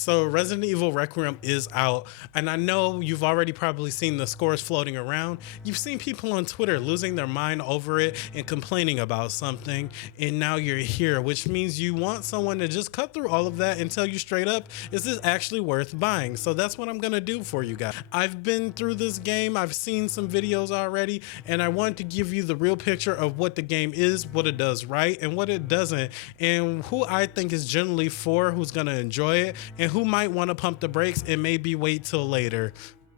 So Resident Evil Requiem is out, and I know you've already probably seen the scores floating around. You've seen people on Twitter losing their mind over it and complaining about something, and now you're here, which means you want someone to just cut through all of that and tell you straight up, is this actually worth buying? So that's what I'm gonna do for you guys. I've been through this game, I've seen some videos already, and I wanted to give you the real picture of what the game is, what it does right, and what it doesn't, and who I think is generally for, who's gonna enjoy it, and who might want to pump the brakes and maybe wait till later.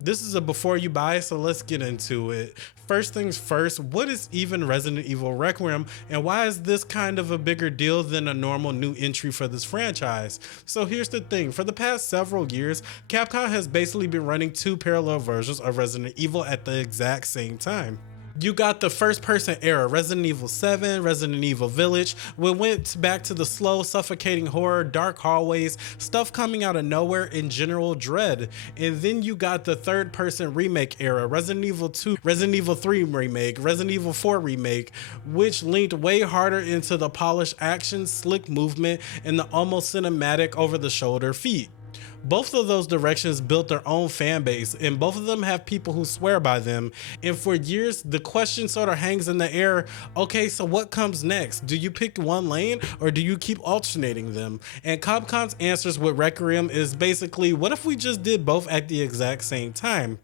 This is a before you buy, so let's get into it. First things first, what is even Resident Evil Requiem, and why is this kind of a bigger deal than a normal new entry for this franchise? So here's the thing, for the past several years, Capcom has basically been running two parallel versions of Resident Evil at the exact same time. You got the first person era, Resident Evil 7, Resident Evil Village. We went back to the slow, suffocating horror, dark hallways, stuff coming out of nowhere, and general dread. And then you got the third person remake era, Resident Evil 2, Resident Evil 3 remake, Resident Evil 4 remake, which linked way harder into the polished action, slick movement, and the almost cinematic over the shoulder feat. Both of those directions built their own fan base, and both of them have people who swear by them. And for years, the question sort of hangs in the air, okay, so what comes next? Do you pick one lane or do you keep alternating them? And Capcom's answers with Requiem is basically, what if we just did both at the exact same time?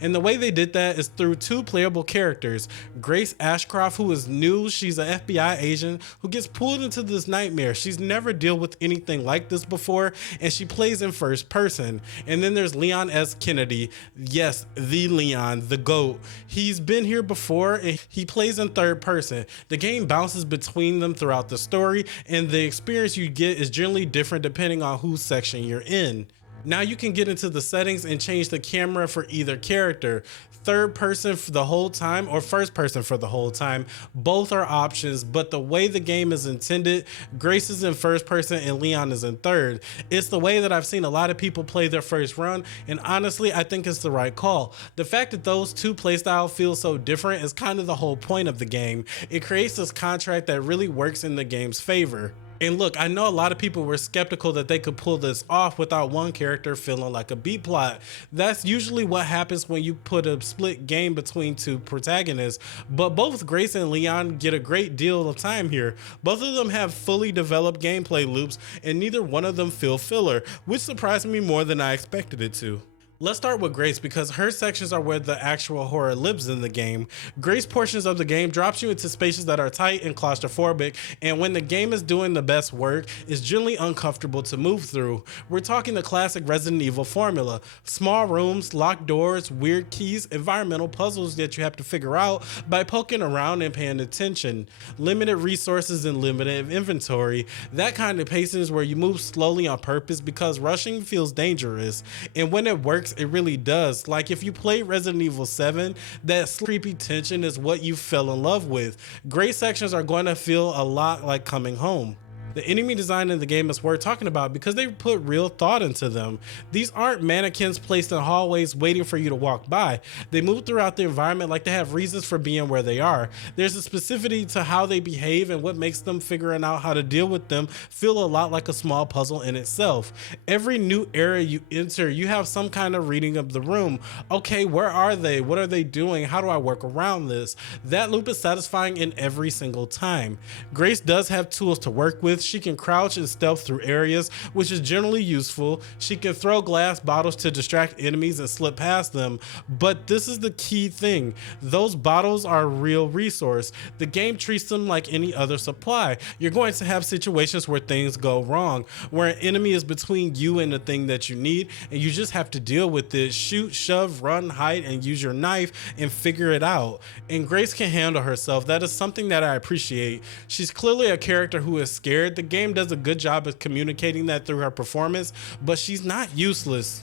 And the way they did that is through two playable characters. Grace Ashcroft, who is new, she's an FBI agent who gets pulled into this nightmare. She's never dealt with anything like this before, and she plays in first person. And then there's Leon S. Kennedy. Yes, the Leon, the GOAT. He's been here before, and he plays in third person. The game bounces between them throughout the story, and the experience you get is generally different depending on whose section you're in. Now you can get into the settings and change the camera for either character. Third person for the whole time or first person for the whole time. Both are options, but the way the game is intended, Grace is in first person and Leon is in third. It's the way that I've seen a lot of people play their first run, and honestly, I think it's the right call. The fact that those two playstyles feel so different is kind of the whole point of the game. It creates this contrast that really works in the game's favor. And look, I know a lot of people were skeptical that they could pull this off without one character feeling like a B plot. That's usually what happens when you put a split game between two protagonists, but both Grace and Leon get a great deal of time here. Both of them have fully developed gameplay loops, and neither one of them feel filler, which surprised me more than I expected it to. Let's start with Grace because her sections are where the actual horror lives in the game. Grace portions of the game drops you into spaces that are tight and claustrophobic, and when the game is doing the best work, it's generally uncomfortable to move through. We're talking the classic Resident Evil formula. Small rooms, locked doors, weird keys, environmental puzzles that you have to figure out by poking around and paying attention. Limited resources and limited inventory. That kind of pacing is where you move slowly on purpose because rushing feels dangerous, and when it works, it really does. Like if you play Resident Evil 7, that creepy tension is what you fell in love with. Great sections are going to feel a lot like coming home. The enemy design in the game is worth talking about because they put real thought into them. These aren't mannequins placed in hallways waiting for you to walk by. They move throughout the environment like they have reasons for being where they are. There's a specificity to how they behave, and what makes them figuring out how to deal with them feel a lot like a small puzzle in itself. Every new area you enter, you have some kind of reading of the room. Okay, where are they? What are they doing? How do I work around this? That loop is satisfying in every single time. Grace does have tools to work with. She can crouch and stealth through areas, which is generally useful. She can throw glass bottles to distract enemies and slip past them, but this is the key thing. Those bottles are a real resource. The game treats them like any other supply. You're going to have situations where things go wrong, where an enemy is between you and the thing that you need, and you just have to deal with it. Shoot, shove, run, hide, and use your knife and figure it out. And Grace can handle herself. That is something that I appreciate. She's clearly a character who is scared. The game does a good job of communicating that through her performance, but she's not useless.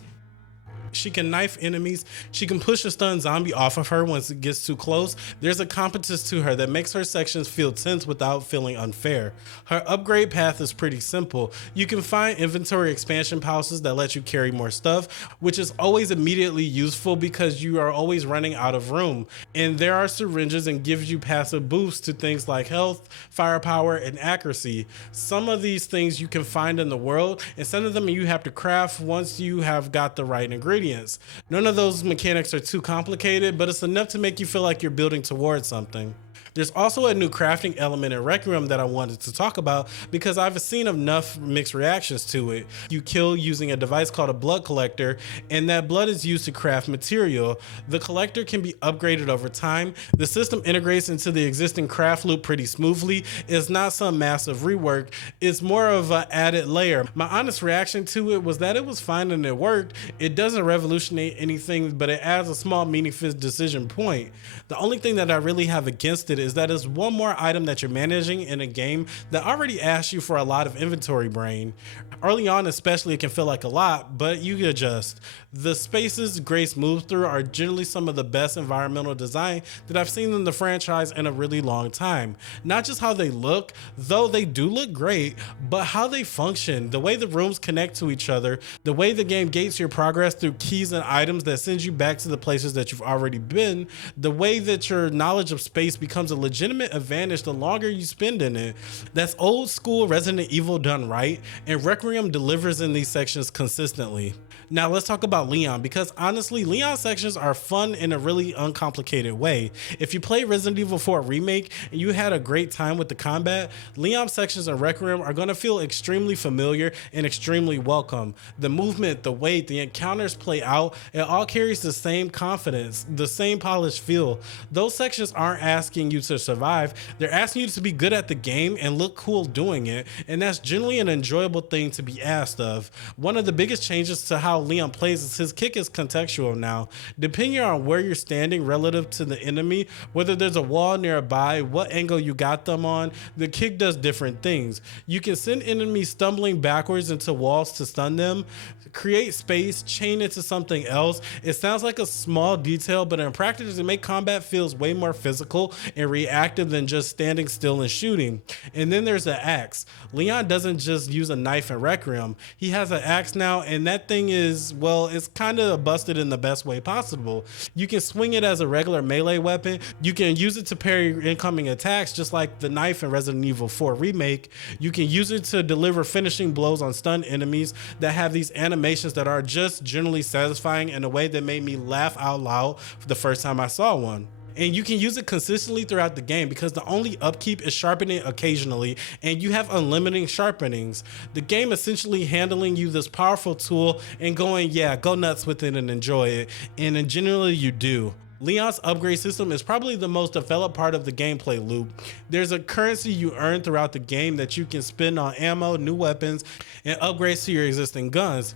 She can knife enemies. She can push a stunned zombie off of her once it gets too close. There's a competence to her that makes her sections feel tense without feeling unfair. Her upgrade path is pretty simple. You can find inventory expansion pouches that let you carry more stuff, which is always immediately useful because you are always running out of room. And there are syringes and gives you passive boosts to things like health, firepower, and accuracy. Some of these things you can find in the world, and some of them you have to craft once you have got the right ingredients. None of those mechanics are too complicated, but it's enough to make you feel like you're building towards something. There's also a new crafting element in Requiem that I wanted to talk about because I've seen enough mixed reactions to it. You kill using a device called a blood collector, and that blood is used to craft material. The collector can be upgraded over time. The system integrates into the existing craft loop pretty smoothly. It's not some massive rework. It's more of an added layer. My honest reaction to it was that it was fine and it worked. It doesn't revolutionize anything, but it adds a small meaningful decision point. The only thing that I really have against it is that it's one more item that you're managing in a game that already asks you for a lot of inventory brain. Early on especially, it can feel like a lot, but you can adjust. The spaces Grace moves through are generally some of the best environmental design that I've seen in the franchise in a really long time. Not just how they look, though they do look great, but how they function, the way the rooms connect to each other, the way the game gates your progress through keys and items that sends you back to the places that you've already been, the way that your knowledge of space becomes a legitimate advantage the longer you spend in it. That's old school Resident Evil done right, and Requiem delivers in these sections consistently. Now let's talk about Leon, because honestly, Leon sections are fun in a really uncomplicated way. If you play Resident Evil 4 Remake and you had a great time with the combat, Leon sections in Requiem are going to feel extremely familiar and extremely welcome. The movement, the weight, the encounters play out, it all carries the same confidence, the same polished feel. Those sections aren't asking you to survive, they're asking you to be good at the game and look cool doing it, and that's generally an enjoyable thing to be asked of. One of the biggest changes to how Leon plays is his kick is contextual now. Depending on where you're standing relative to the enemy, whether there's a wall nearby, what angle you got them on, the kick does different things. You can send enemies stumbling backwards into walls to stun them, create space, chain into something else. It sounds like a small detail, but in practice it makes combat feels way more physical and reactive than just standing still and shooting. And then there's the axe. Leon doesn't just use a knife in Requiem. He has an axe now, and that thing is, well, it's kind of busted in the best way possible. You can swing it as a regular melee weapon. You can use it to parry incoming attacks, just like the knife in Resident Evil 4 Remake. You can use it to deliver finishing blows on stunned enemies that have these animations that are just generally satisfying in a way that made me laugh out loud for the first time I saw one. And you can use it consistently throughout the game because the only upkeep is sharpening occasionally, and you have unlimited sharpenings. The game essentially handling you this powerful tool and going, yeah, go nuts with it and enjoy it. And generally you do. Leon's upgrade system is probably the most developed part of the gameplay loop. There's a currency you earn throughout the game that you can spend on ammo, new weapons, and upgrades to your existing guns.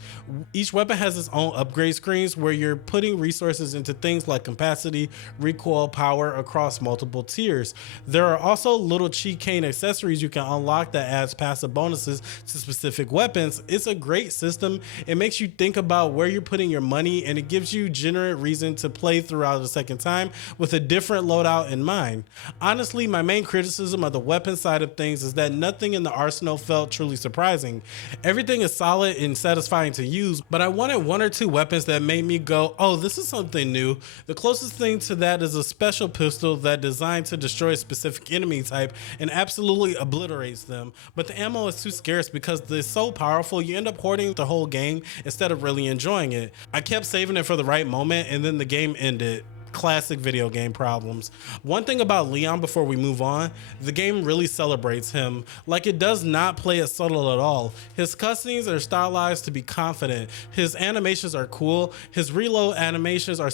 Each weapon has its own upgrade screens where you're putting resources into things like capacity, recoil, power across multiple tiers. There are also little cheat cane accessories you can unlock that adds passive bonuses to specific weapons. It's a great system. It makes you think about where you're putting your money, and it gives you genuine reason to play throughout the second time with a different loadout in mind. Honestly, my main criticism of the weapon side of things is that nothing in the arsenal felt truly surprising. Everything is solid and satisfying to use, but I wanted one or two weapons that made me go, oh, this is something new. The closest thing to that is a special pistol that's designed to destroy a specific enemy type and absolutely obliterates them, but the ammo is too scarce because it's so powerful you end up hoarding the whole game instead of really enjoying it. I kept saving it for the right moment, and then the game ended. Classic video game problems. One thing about Leon before we move on, the game really celebrates him. Like, it does not play it subtle at all. His cutscenes are stylized to be confident. His animations are cool. His reload animations are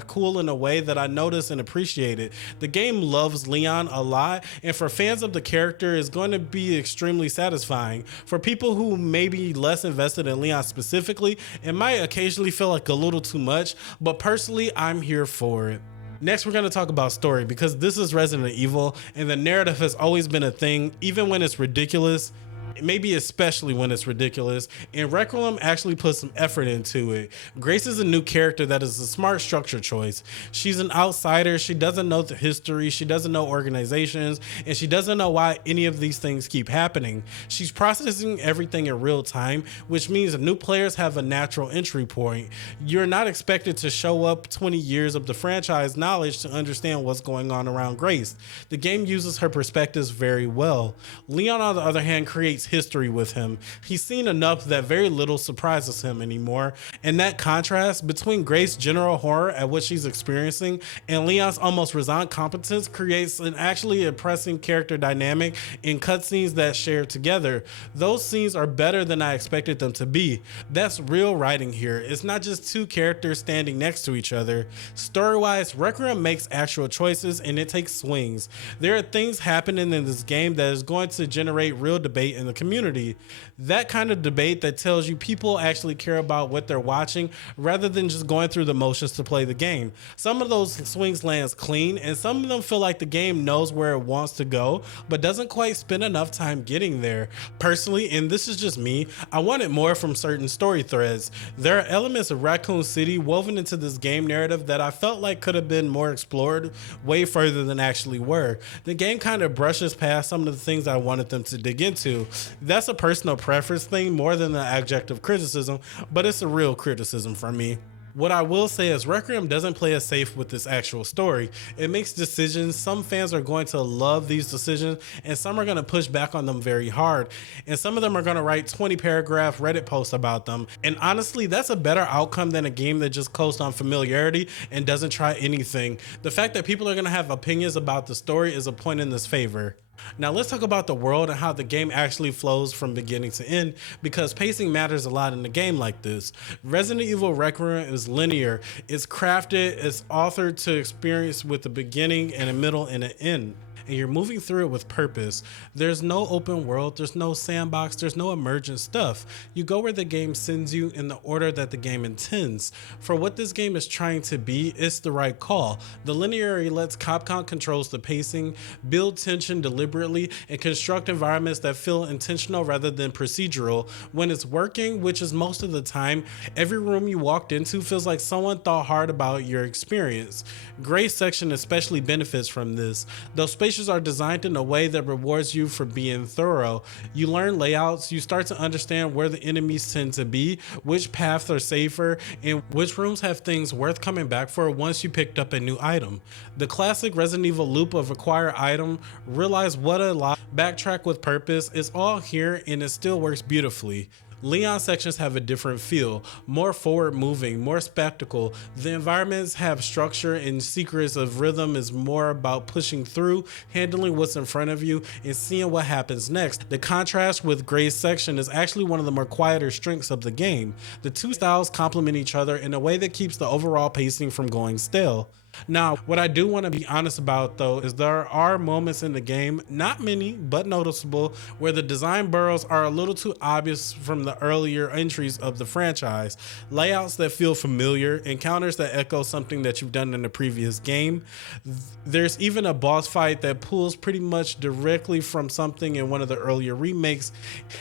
cool in a way that I notice and appreciate it. The game loves Leon a lot, and for fans of the character, it's going to be extremely satisfying. For people who may be less invested in Leon specifically, it might occasionally feel like a little too much, but personally, I'm here for it. Next, we're going to talk about story, because this is Resident Evil and the narrative has always been a thing, even when it's ridiculous. maybe especially when it's ridiculous, and Requiem actually puts some effort into it. Grace is a new character that is a smart structure choice. She's an outsider, she doesn't know the history, she doesn't know organizations, and she doesn't know why any of these things keep happening. She's processing everything in real time, which means new players have a natural entry point. You're not expected to show up 20 years of the franchise knowledge to understand what's going on around Grace. The game uses her perspectives very well. Leon, on the other hand, creates history with him. He's seen enough that very little surprises him anymore, and that contrast between Grace's general horror at what she's experiencing and Leon's almost resigned competence creates an actually impressive character dynamic in cutscenes that share together. Those scenes are better than I expected them to be. That's real writing here. It's not just two characters standing next to each other. Story-wise, Requiem makes actual choices and it takes swings. There are things happening in this game that is going to generate real debate in the community. That kind of debate that tells you people actually care about what they're watching rather than just going through the motions to play the game. Some of those swings lands clean, and some of them feel like the game knows where it wants to go but doesn't quite spend enough time getting there. Personally, and this is just me, I wanted more from certain story threads. There are elements of Raccoon City woven into this game narrative that I felt like could have been more explored way further than actually were. The game kind of brushes past some of the things I wanted them to dig into. That's a personal preference thing more than an objective criticism, but it's a real criticism from me. What I will say is Requiem doesn't play it safe with this actual story. It makes decisions. Some fans are going to love these decisions and some are going to push back on them very hard. And some of them are going to write 20-paragraph Reddit posts about them. And honestly, that's a better outcome than a game that just coasts on familiarity and doesn't try anything. The fact that people are going to have opinions about the story is a point in this favor. Now let's talk about the world and how the game actually flows from beginning to end, because pacing matters a lot in a game like this. Resident Evil Requiem is linear, it's crafted, it's authored to experience with a beginning and a middle and an end. And you're moving through it with purpose. There's no open world, there's no sandbox, there's no emergent stuff. You go where the game sends you in the order that the game intends. For what this game is trying to be, it's the right call. The linearity lets Capcom controls the pacing, build tension deliberately, and construct environments that feel intentional rather than procedural. When it's working, which is most of the time, every room you walked into feels like someone thought hard about your experience. Grace section especially benefits from this. Those spaces are designed in a way that rewards you for being thorough. You learn layouts, you start to understand where the enemies tend to be, which paths are safer, and which rooms have things worth coming back for once you picked up a new item. The classic Resident Evil loop of acquire item, realize what a lot, backtrack with purpose is all here and it still works beautifully. Leon sections have a different feel, more forward moving, more spectacle. The environments have structure and secrets of rhythm is more about pushing through, handling what's in front of you, and seeing what happens next. The contrast with Gray's section is actually one of the more quieter strengths of the game. The two styles complement each other in a way that keeps the overall pacing from going stale. Now, what I do want to be honest about though is there are moments in the game, not many, but noticeable, where the design burrows are a little too obvious from the earlier entries of the franchise. Layouts that feel familiar, encounters that echo something that you've done in the previous game. There's even a boss fight that pulls pretty much directly from something in one of the earlier remakes.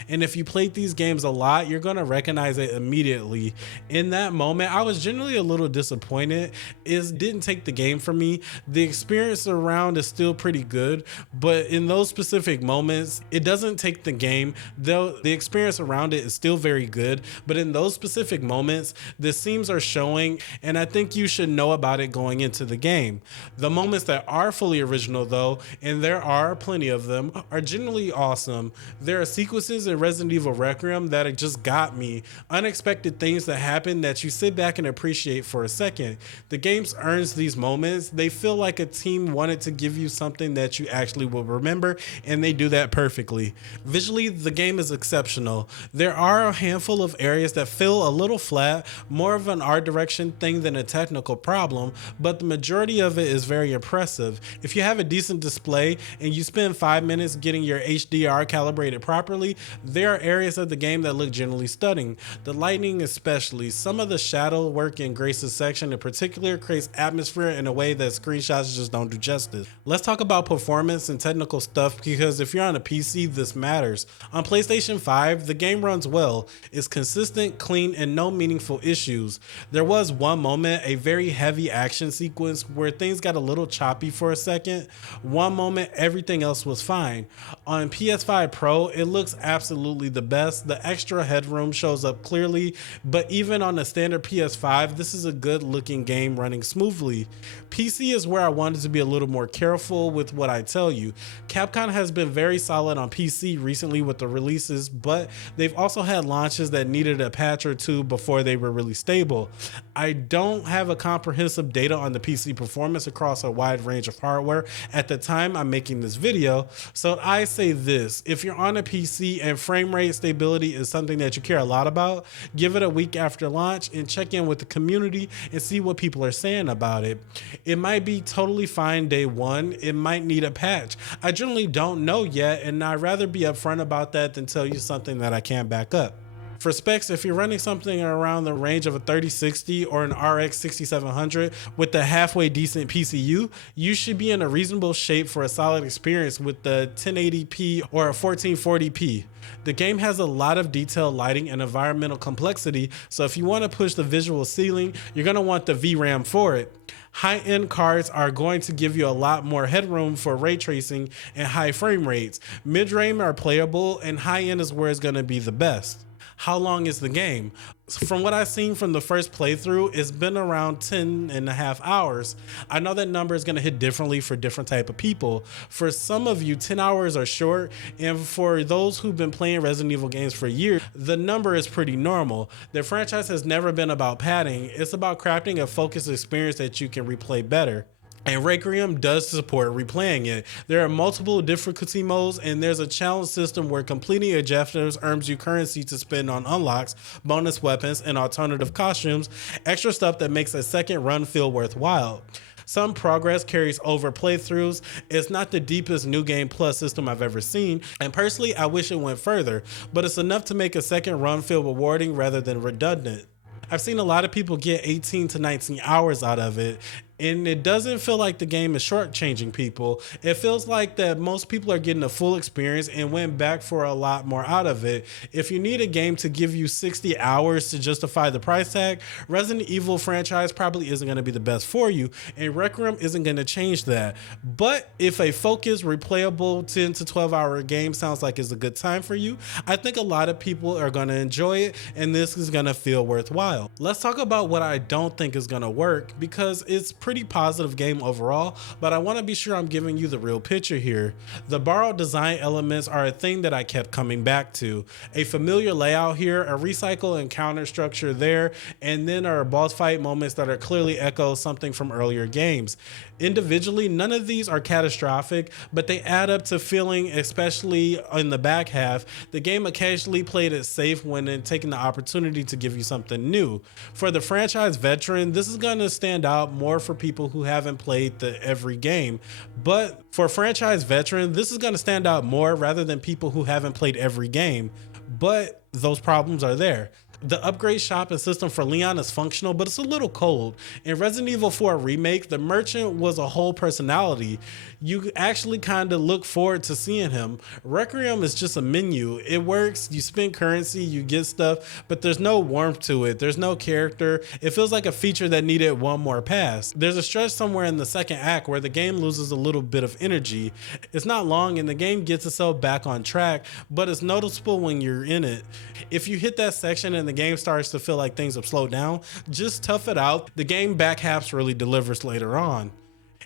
And if you played these games a lot, you're going to recognize it immediately. In that moment, I was generally a little disappointed. It didn't take the game for me. The experience around is still pretty good, but in those specific moments, it doesn't take the game, though the experience around it is still very good, but in those specific moments, the seams are showing, and I think you should know about it going into the game. The moments that are fully original though, and there are plenty of them, are generally awesome. There are sequences in Resident Evil Requiem that just got me. Unexpected things that happen that you sit back and appreciate for a second. The game earns these moments. They feel like a team wanted to give you something that you actually will remember, and they do that perfectly. Visually, the game is exceptional. There are a handful of areas that feel a little flat, more of an art direction thing than a technical problem, but the majority of it is very impressive. If you have a decent display and you spend 5 minutes getting your HDR calibrated properly, there are areas of the game that look generally stunning. The lighting especially, some of the shadow work in Grace's section in particular creates atmosphere stronger in a way that screenshots just don't do justice. Let's talk about performance and technical stuff, because if you're on a PC, this matters. On PlayStation 5, the game runs well, it's consistent, clean, and no meaningful issues. There was one moment, a very heavy action sequence, where things got a little choppy for a second. One moment, everything else was fine. On PS5 Pro, it looks absolutely the best. The extra headroom shows up clearly, but even on a standard PS5, this is a good looking game running smoothly. PC is where I wanted to be a little more careful with what I tell you. Capcom has been very solid on PC recently with the releases, but they've also had launches that needed a patch or two before they were really stable. I don't have a comprehensive data on the PC performance across a wide range of hardware at the time I'm making this video, so I say this: if you're on a PC and frame rate stability is something that you care a lot about, give it a week after launch and check in with the community and see what people are saying about it. It might be totally fine day one, it might need a patch. I generally don't know yet, and I'd rather be upfront about that than tell you something that I can't back up. For specs, if you're running something around the range of a 3060 or an RX 6700 with a halfway decent PCU, you should be in a reasonable shape for a solid experience with the 1080p or a 1440p. The game has a lot of detailed lighting and environmental complexity, so if you want to push the visual ceiling, you're going to want the VRAM for it. High-end cards are going to give you a lot more headroom for ray tracing and high frame rates. Mid-range are playable, and high-end is where it's going to be the best. How long is the game? From what I've seen from the first playthrough, it's been around 10.5 hours. I know that number is going to hit differently for different type of people. For some of you, 10 hours are short, and for those who've been playing Resident Evil games for years, the number is pretty normal. The franchise has never been about padding. It's about crafting a focused experience that you can replay better. And Requiem does support replaying it. There are multiple difficulty modes, and there's a challenge system where completing objectives earns you currency to spend on unlocks, bonus weapons, and alternative costumes, extra stuff that makes a second run feel worthwhile. Some progress carries over playthroughs. It's not the deepest New Game Plus system I've ever seen, and personally I wish it went further, but it's enough to make a second run feel rewarding rather than redundant. I've seen a lot of people get 18 to 19 hours out of it, and it doesn't feel like the game is shortchanging people. It feels like that most people are getting a full experience and went back for a lot more out of it. If you need a game to give you 60 hours to justify the price tag, Resident Evil franchise probably isn't going to be the best for you, and Requiem isn't going to change that. But if a focused, replayable 10 to 12 hour game sounds like it's a good time for you, I think a lot of people are going to enjoy it, and this is going to feel worthwhile. Let's talk about what I don't think is going to work, because it's pretty positive game overall, but I want to be sure I'm giving you the real picture here. The borrowed design elements are a thing that I kept coming back to. A familiar layout here, a recycle encounter structure there, and then there are boss fight moments that are clearly echo something from earlier games. Individually, none of these are catastrophic, but they add up to feeling, especially in the back half. The game occasionally played it safe when taking the opportunity to give you something new. For the franchise veteran, this is going to stand out more for people who haven't played every game, but for franchise veteran, this is going to stand out more rather than people who haven't played every game, but those problems are there. The upgrade shop and system for Leon is functional, but it's a little cold. In Resident Evil 4 Remake, the merchant was a whole personality. You actually kind of look forward to seeing him. Requiem is just a menu. It works, you spend currency, you get stuff, but there's no warmth to it. There's no character. It feels like a feature that needed one more pass. There's a stretch somewhere in the second act where the game loses a little bit of energy. It's not long and the game gets itself back on track, but it's noticeable when you're in it. If you hit that section and the game starts to feel like things have slowed down, just tough it out. The game back halves really delivers later on.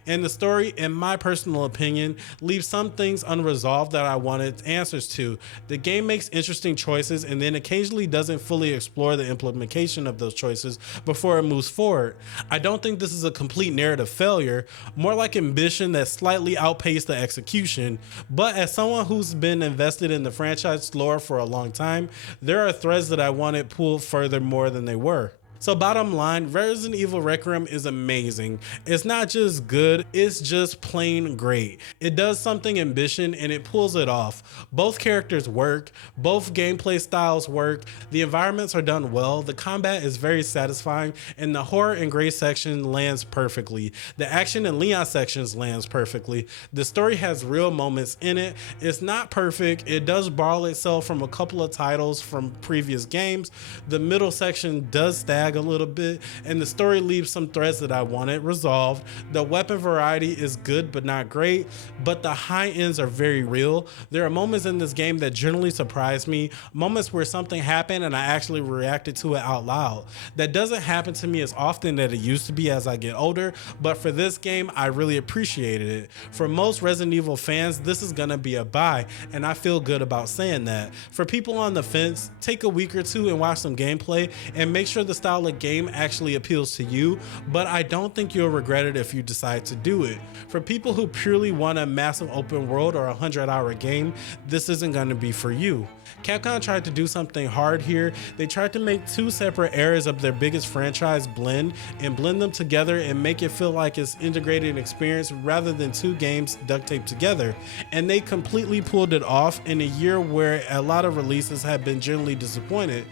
And the story, in my personal opinion, leaves some things unresolved that I wanted answers to. The game makes interesting choices and then occasionally doesn't fully explore the implementation of those choices before it moves forward. I don't think this is a complete narrative failure, more like ambition that slightly outpaced the execution. But as someone who's been invested in the franchise lore for a long time, there are threads that I wanted pulled further more than they were. So bottom line, Resident Evil Requiem is amazing. It's not just good, it's just plain great. It does something ambition and it pulls it off. Both characters work, both gameplay styles work, the environments are done well, the combat is very satisfying, and the horror and Gray section lands perfectly. The action and Leon sections lands perfectly. The story has real moments in it. It's not perfect, it does borrow itself from a couple of titles from previous games. The middle section does stag a little bit, and the story leaves some threads that I wanted resolved. The weapon variety is good but not great, but the high ends are very real. There are moments in this game that generally surprise me, moments where something happened and I actually reacted to it out loud. That doesn't happen to me as often that it used to be as I get older, but for this game I really appreciated it. For most Resident Evil fans, this is gonna be a buy, and I feel good about saying that. For people on the fence, take a week or two and watch some gameplay and make sure the style of game actually appeals to you, but I don't think you'll regret it if you decide to do it. For people who purely want a massive open world or a 100-hour game, this isn't going to be for you. Capcom tried to do something hard here. They tried to make two separate eras of their biggest franchise blend them together and make it feel like it's integrated experience rather than two games duct taped together. And they completely pulled it off in a year where a lot of releases have been generally disappointed.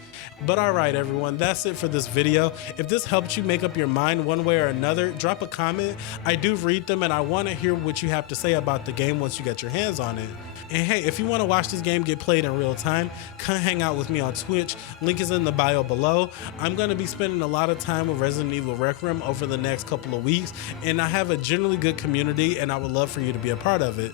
But alright everyone, that's it for this video. If this helped you make up your mind one way or another, drop a comment. I do read them and I want to hear what you have to say about the game once you get your hands on it. And hey, if you want to watch this game get played in real time, come hang out with me on Twitch. Link is in the bio below. I'm going to be spending a lot of time with Resident Evil Requiem over the next couple of weeks, and I have a generally good community and I would love for you to be a part of it.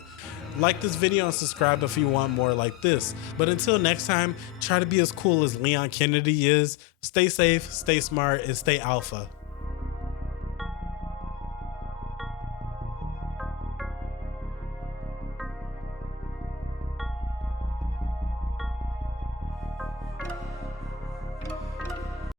Like this video and subscribe if you want more like this. But until next time, try to be as cool as Leon Kennedy is. Stay safe, stay smart, and stay alpha.